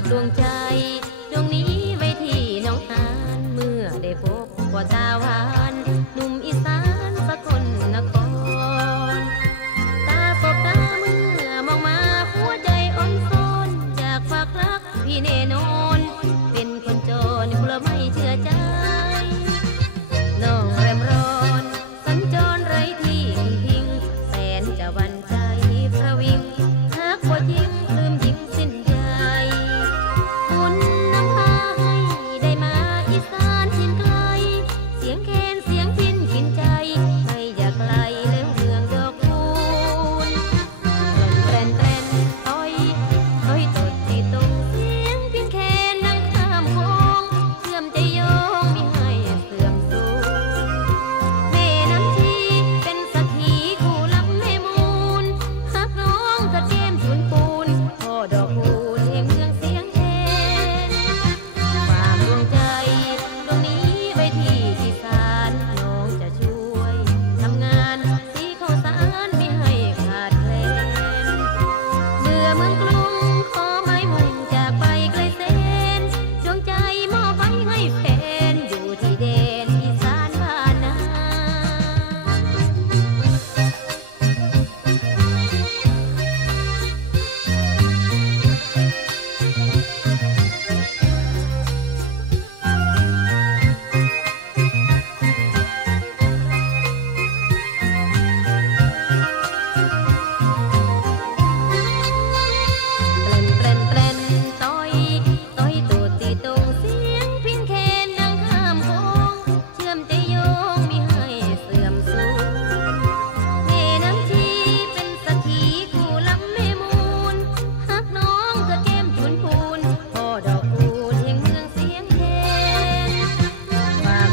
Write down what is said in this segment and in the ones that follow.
ากดวงใจ ดวงนี้ไว้ที่น้องหานเมื่อได้พบก็ตาหวาน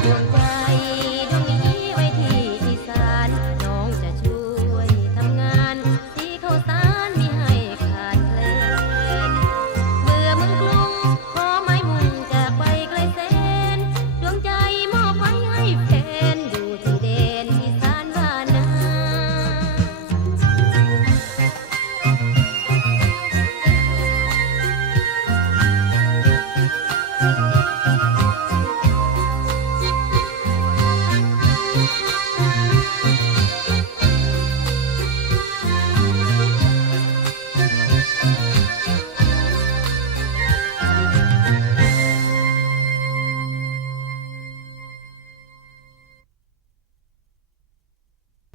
Bye.